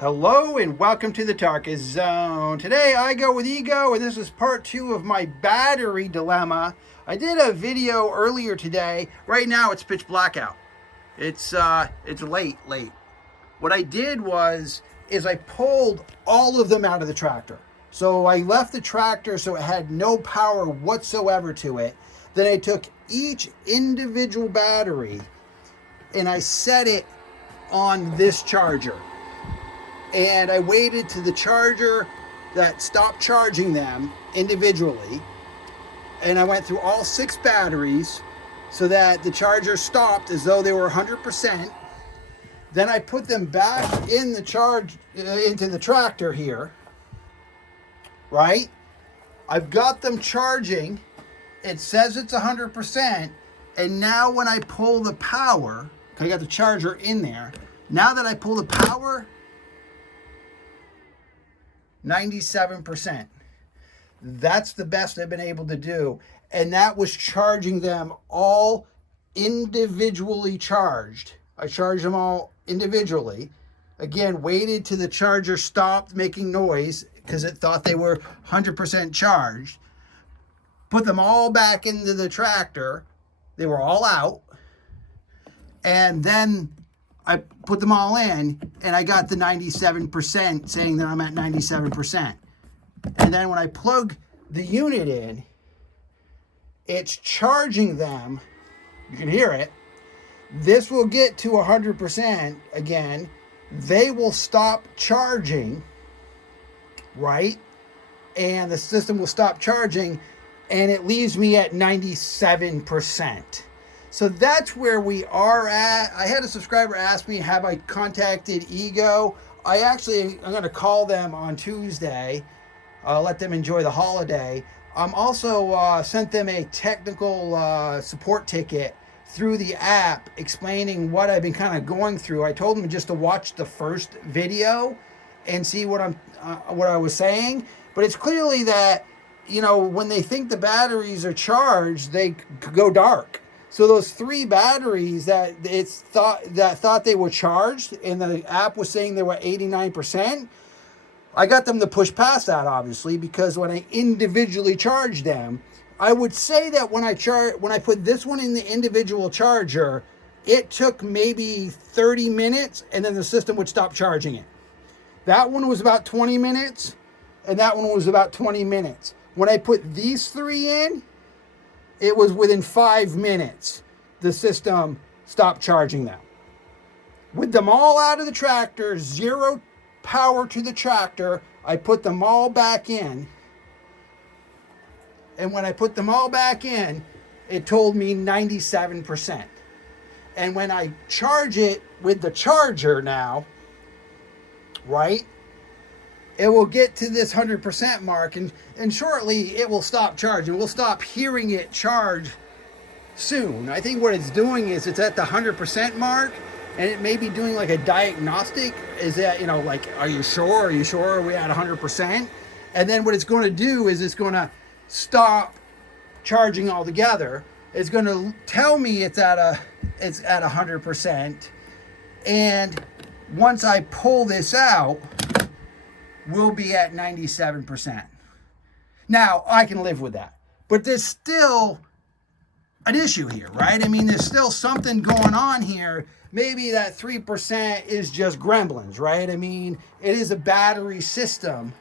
Hello and welcome to the Tarkus Zone. Today I go with Ego, and this is part 2 of my battery dilemma. I did a video earlier today. Right now it's pitch blackout. It's late. What I did is I pulled all of them out of the tractor. So I left the tractor so it had no power whatsoever to it. Then I took each individual battery and I set it on this charger. And I waited to the charger that stopped charging them individually. And I went through all 6 batteries so that the charger stopped as though they were 100%. Then I put them back in the into the tractor here, right? I've got them charging. It says it's 100%. And now when I pull the power, I got the charger in there. Now that I pull the power, 97%. That's the best I've been able to do. And that was charging them all individually charged. I charged them all individually. Again, waited till the charger stopped making noise because it thought they were 100% charged. Put them all back into the tractor. They were all out. And then I put them all in, and I got the 97% saying that I'm at 97%. And then when I plug the unit in, it's charging them. You can hear it. This will get to 100% again. They will stop charging, right? And the system will stop charging, and it leaves me at 97%. So that's where we are at. I had a subscriber ask me, have I contacted Ego? I'm going to call them on Tuesday. Let them enjoy the holiday. Also sent them a technical support ticket through the app explaining what I've been kind of going through. I told them just to watch the first video and see what I was saying. But it's clearly that, when they think the batteries are charged, they go dark. So those 3 batteries that thought they were charged, and the app was saying they were 89%, I got them to push past that, obviously, because when I individually charged them, I would say that when I put this one in the individual charger, it took maybe 30 minutes, and then the system would stop charging it. That one was about 20 minutes, and that one was about 20 minutes. When I put these 3 in, it was within 5 minutes, the system stopped charging them. With them all out of the tractor, 0 power to the tractor, I put them all back in. And when I put them all back in, it told me 97%. And when I charge it with the charger now, right, it will get to this 100% mark, and shortly it will stop charging. We'll stop hearing it charge soon. I think what it's doing is it's at the 100% mark, and it may be doing like a diagnostic. Is that, like, are you sure? Are you sure? Are we at 100%? And then what it's going to do is it's going to stop charging altogether. It's going to tell me it's at 100%. And once I pull this out, we'll be at 97%. Now, I can live with that. But there's still an issue here, right? I mean, there's still something going on here. Maybe that 3% is just gremlins, right? I mean, it is a battery system,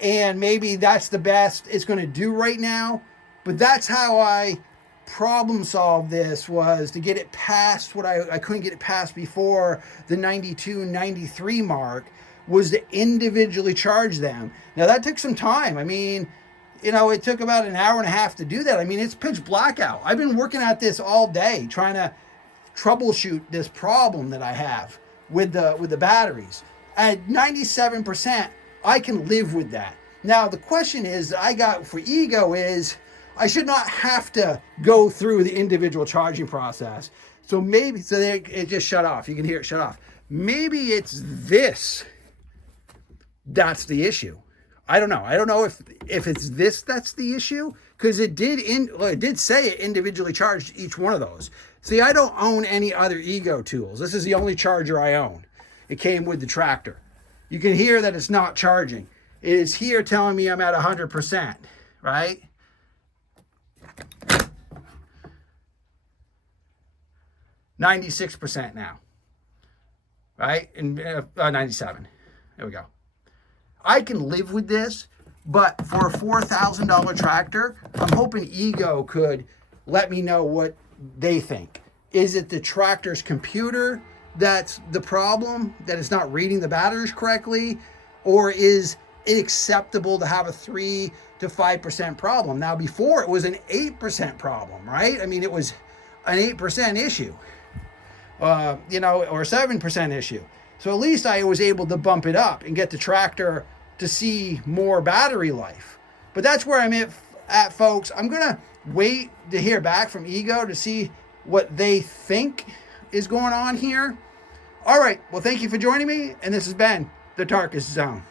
and maybe that's the best it's going to do right now. But that's how I problem solved this, was to get it past what I couldn't get it past before, the 92, 93 mark, was to individually charge them. Now that took some time. I mean, it took about an hour and a half to do that. I mean, it's pitch blackout. I've been working at this all day trying to troubleshoot this problem that I have with the batteries. At 97%, I can live with that. Now the question is I got for Ego is I should not have to go through the individual charging process. So it just shut off. You can hear it shut off. Maybe it's this. That's the issue. I don't know. I don't know if it's this that's the issue, because it did say it individually charged each one of those. See, I don't own any other Ego tools. This is the only charger I own. It came with the tractor. you can hear that it's not charging. It is here telling me I'm at 100%, right? %96 now, right? And 97. There we go. I can live with this, but for a $4,000 tractor, I'm hoping Ego could let me know what they think. Is it the tractor's computer that's the problem, that it's not reading the batteries correctly, or is it acceptable to have a 3 to 5% problem? Now, before it was an 8% problem, right? I mean, it was an 8% issue, you know, or 7% issue. So at least I was able to bump it up and get the tractor to see more battery life. But that's where I'm at, folks. I'm going to wait to hear back from Ego to see what they think is going on here. All right. Well, thank you for joining me. And this has been the Darkest Zone.